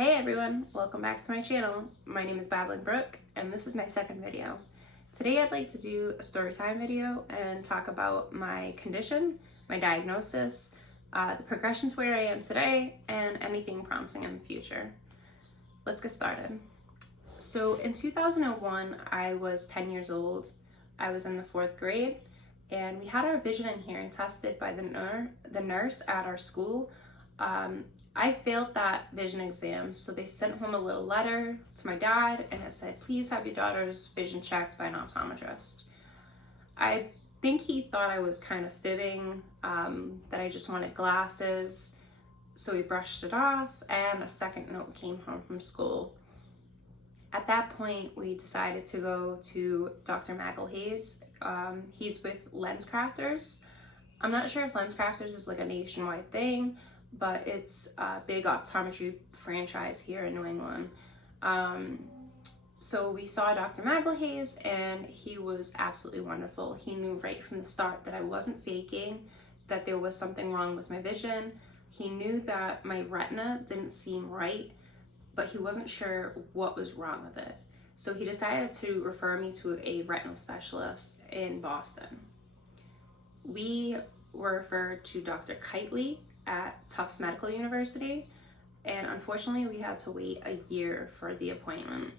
Hey everyone, welcome back to my channel. My name is Babbling Brooke and this is my second video. Today I'd like to do a story time video and talk about my condition, my diagnosis, the progression to where I am today, and anything promising in the future. Let's get started. So in 2001, I was 10 years old. I was in the 4th grade and we had our vision and hearing tested by the nurse at our school. I failed that vision exam, so they sent home a little letter to my dad and it said, please have your daughter's vision checked by an optometrist. I think he thought I was kind of fibbing, that I just wanted glasses, so he brushed it off and a second note came home from school. At that point, we decided to go to Dr. McElhayes. He's with LensCrafters. I'm not sure if LensCrafters is like a nationwide thing, but it's a big optometry franchise here in New England. So we saw Dr. McElhayes and he was absolutely wonderful. He knew right from the start that I wasn't faking, that there was something wrong with my vision. He knew that my retina didn't seem right, but he wasn't sure what was wrong with it. So he decided to refer me to a retinal specialist in Boston. We were referred to Dr. Kitely at Tufts Medical University, and unfortunately we had to wait a year for the appointment.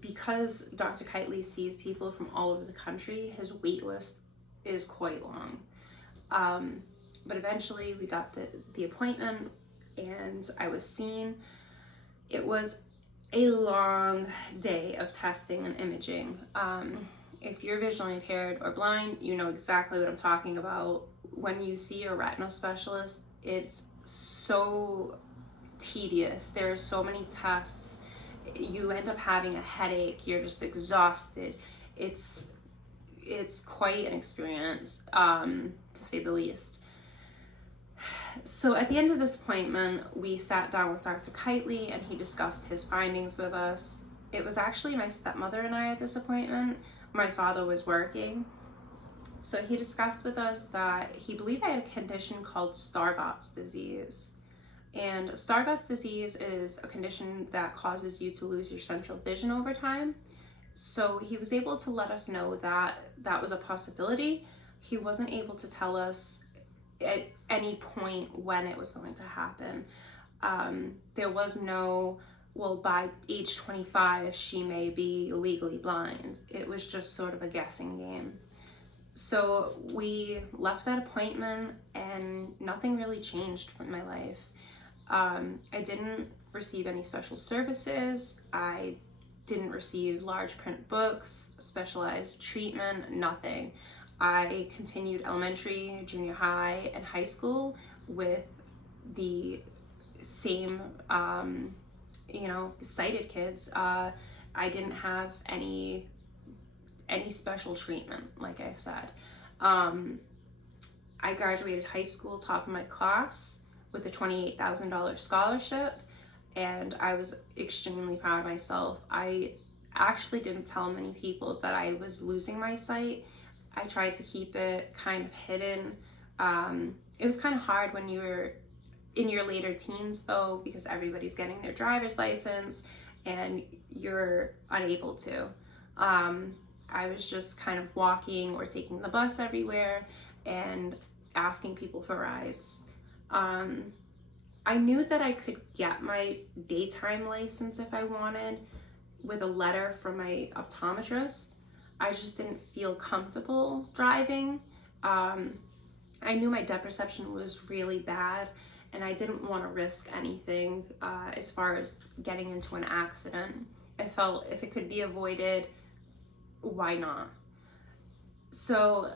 Because Dr. Kitely sees people from all over the country, his wait list is quite long. But eventually we got the appointment and I was seen. It was a long day of testing and imaging. If you're visually impaired or blind, you know exactly what I'm talking about. When you see a retinal specialist, it's so tedious. There are so many tests. You end up having a headache. You're just exhausted. It's quite an experience, to say the least. So at the end of this appointment, we sat down with Dr. Kitely and he discussed his findings with us. It was actually my stepmother and I at this appointment. My father was working. So he discussed with us that he believed I had a condition called Stargardt's disease. And Stargardt's disease is a condition that causes you to lose your central vision over time. So he was able to let us know that that was a possibility. He wasn't able to tell us at any point when it was going to happen. There was no, well, by age 25, she may be legally blind. It was just sort of a guessing game. So we left that appointment and nothing really changed from my life. I didn't receive any special services. I didn't receive large print books, specialized treatment, nothing. I continued elementary, junior high, and high school with the same, sighted kids. I didn't have any special treatment, like I said. I graduated high school top of my class with a $28,000 scholarship, and I was extremely proud of myself. I actually didn't tell many people that I was losing my sight. I tried to keep it kind of hidden. It was kind of hard when you were in your later teens though, because everybody's getting their driver's license and you're unable to. I was just kind of walking or taking the bus everywhere and asking people for rides. I knew that I could get my daytime license if I wanted with a letter from my optometrist. I just didn't feel comfortable driving. I knew my depth perception was really bad and I didn't want to risk anything as far as getting into an accident. I felt if it could be avoided, why not? So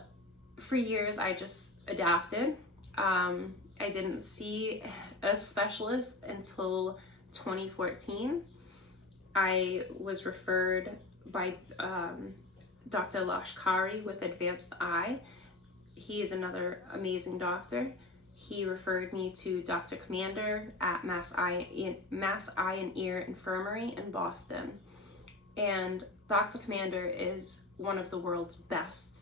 for years I just adapted. I didn't see a specialist until 2014. I was referred by Dr. Lashkari with Advanced Eye. He is another amazing doctor. He referred me to Dr. Commander at Mass Eye and Ear Infirmary in Boston. And Dr. Commander is one of the world's best.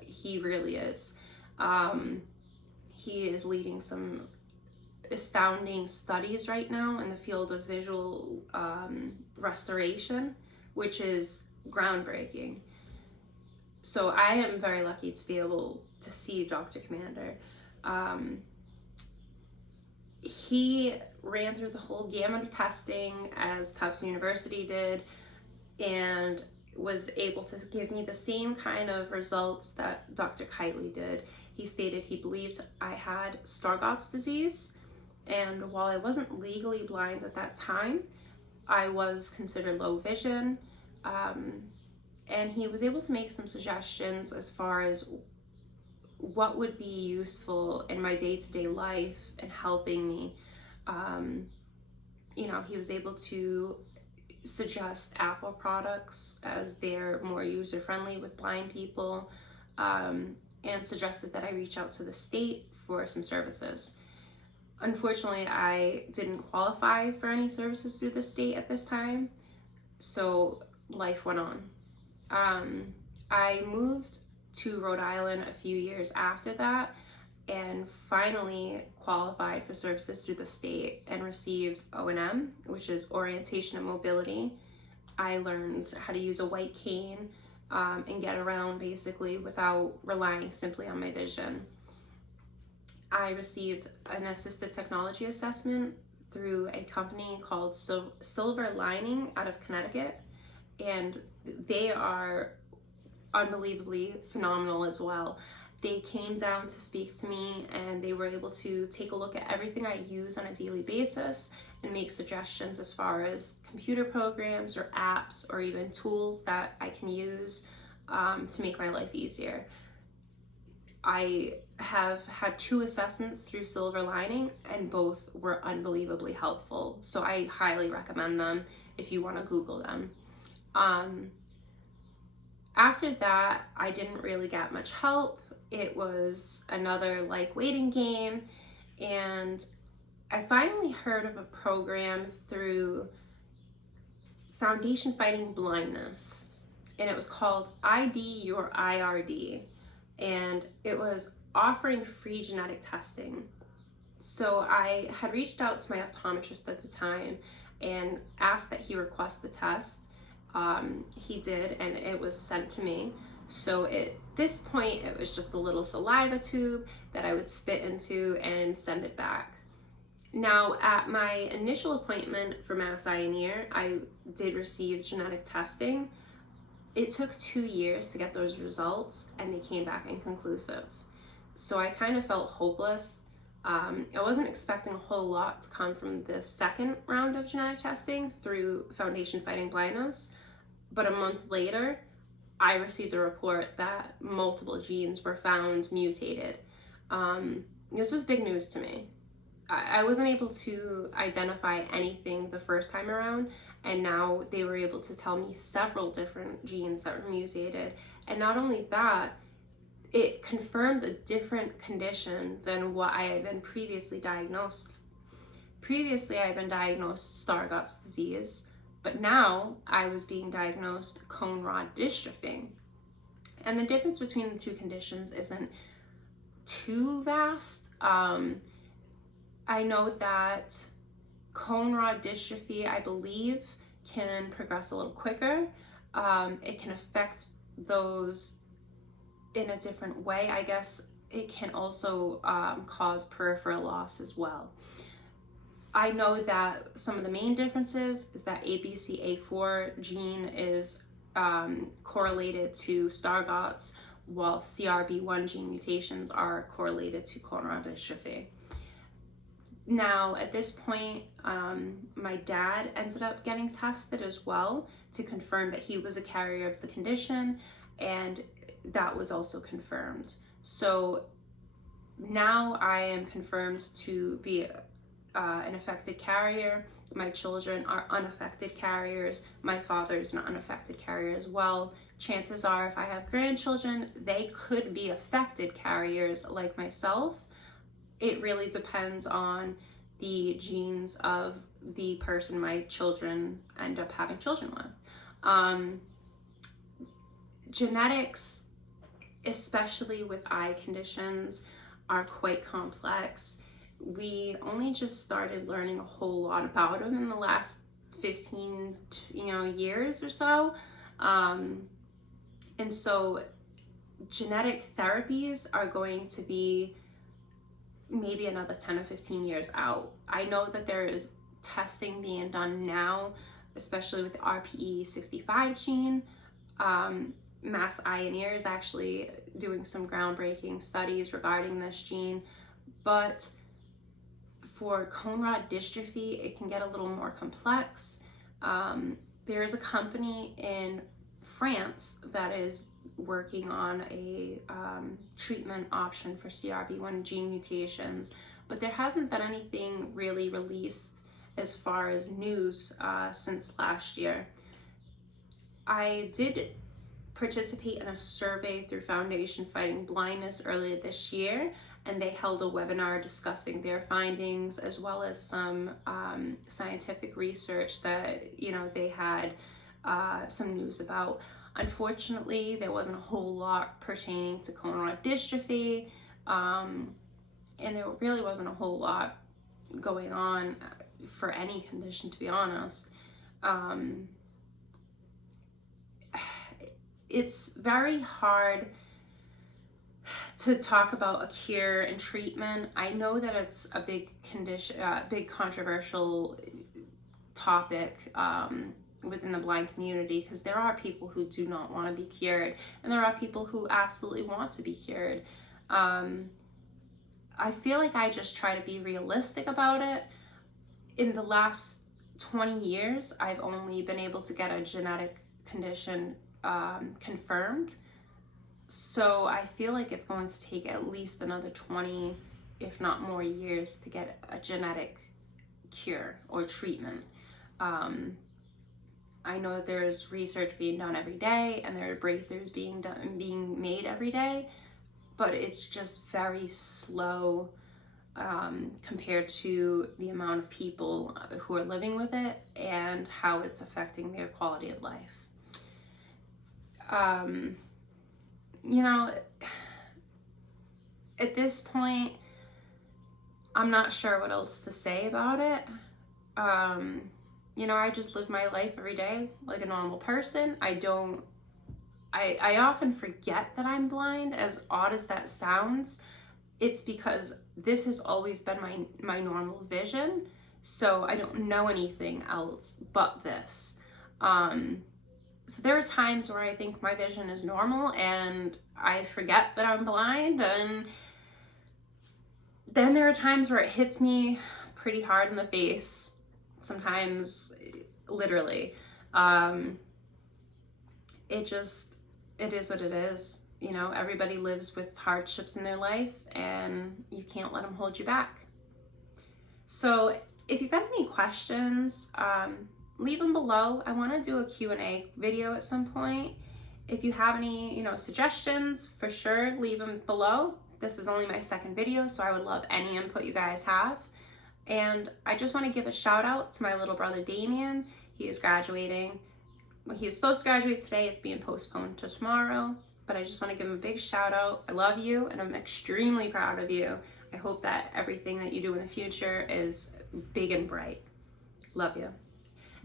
He really is. He is leading some astounding studies right now in the field of visual restoration, which is groundbreaking. So I am very lucky to be able to see Dr. Commander. He ran through the whole gamut of testing as Tufts University did, and was able to give me the same kind of results that Dr. Kitely did. He stated he believed I had Stargardt's disease, and while I wasn't legally blind at that time, I was considered low vision, and he was able to make some suggestions as far as what would be useful in my day-to-day life and helping me. He was able to suggest Apple products as they're more user-friendly with blind people, and suggested that I reach out to the state for some services. Unfortunately, I didn't qualify for any services through the state at this time, so life went on. I moved to Rhode Island a few years after that, and finally qualified for services through the state and received O&M, which is Orientation and Mobility. I learned how to use a white cane and get around basically without relying simply on my vision. I received an assistive technology assessment through a company called Silver Lining out of Connecticut, and they are unbelievably phenomenal as well. They came down to speak to me, and they were able to take a look at everything I use on a daily basis and make suggestions as far as computer programs or apps or even tools that I can use to make my life easier. I have had 2 assessments through Silver Lining, and both were unbelievably helpful. So I highly recommend them if you want to Google them. After that, I didn't really get much help. It was another waiting game, and I finally heard of a program through Foundation Fighting Blindness, and it was called ID Your IRD, and it was offering free genetic testing. So I had reached out to my optometrist at the time and asked that he request the test. He did, and it was sent to me. So at this point, it was just a little saliva tube that I would spit into and send it back. Now, at my initial appointment for Mass Eye and Ear, I did receive genetic testing. It took 2 years to get those results, and they came back inconclusive. So I kind of felt hopeless. I wasn't expecting a whole lot to come from the second round of genetic testing through Foundation Fighting Blindness, but a month later, I received a report that multiple genes were found mutated. This was big news to me. I wasn't able to identify anything the first time around, and now they were able to tell me several different genes that were mutated. And not only that, it confirmed a different condition than what I had been previously diagnosed. Previously, I had been diagnosed Stargardt's disease, but now I was being diagnosed cone rod dystrophy. And the difference between the 2 conditions isn't too vast. I know that cone rod dystrophy, I believe, can progress a little quicker. It can affect those in a different way. I guess it can also cause peripheral loss as well. I know that some of the main differences is that ABCA4 gene is correlated to Stargardt's, while CRB1 gene mutations are correlated to cone rod dystrophy. Now, at this point, my dad ended up getting tested as well to confirm that he was a carrier of the condition, and that was also confirmed. So now I am confirmed to be an affected carrier. My children are unaffected carriers. My father is an unaffected carrier as well. Chances are, if I have grandchildren, they could be affected carriers like myself. It really depends on the genes of the person my children end up having children with. Genetics, especially with eye conditions, are quite complex. we only just started learning a whole lot about them in the last 15, years or so. And so genetic therapies are going to be maybe another 10 or 15 years out. I know that there is testing being done now, especially with the RPE65 gene. Mass Eye and Ear is actually doing some groundbreaking studies regarding this gene, but for cone rod dystrophy, it can get a little more complex. There is a company in France that is working on a treatment option for CRB1 gene mutations, but there hasn't been anything really released as far as news since last year. I did participate in a survey through Foundation Fighting Blindness earlier this year, and they held a webinar discussing their findings, as well as some scientific research that they had some news about. Unfortunately, there wasn't a whole lot pertaining to cone rod dystrophy, and there really wasn't a whole lot going on for any condition, to be honest. It's very hard to talk about a cure and treatment. I know that it's a big big controversial topic within the blind community, because there are people who do not want to be cured, and there are people who absolutely want to be cured. I feel like I just try to be realistic about it. In the last 20 years, I've only been able to get a genetic condition confirmed. So I feel like it's going to take at least another 20, if not more years, to get a genetic cure or treatment. I know that there's research being done every day, and there are breakthroughs being made every day, but it's just very slow compared to the amount of people who are living with it and how it's affecting their quality of life. At this point, I'm not sure what else to say about it. I just live my life every day like a normal person. I often forget that I'm blind, as odd as that sounds. It's because this has always been my normal vision, so I don't know anything else but this. So there are times where I think my vision is normal and I forget that I'm blind, and then there are times where it hits me pretty hard in the face, sometimes literally. It is what it is. Everybody lives with hardships in their life, and you can't let them hold you back. So if you've got any questions, leave them below. I want to do a Q&A video at some point. If you have any, suggestions, for sure, leave them below. This is only my second video, so I would love any input you guys have. And I just want to give a shout out to my little brother Damien. He is graduating. He was supposed to graduate today. It's being postponed to tomorrow, but I just want to give him a big shout out. I love you, and I'm extremely proud of you. I hope that everything that you do in the future is big and bright. Love you.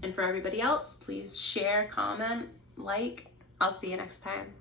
And for everybody else, please share, comment, like. I'll see you next time.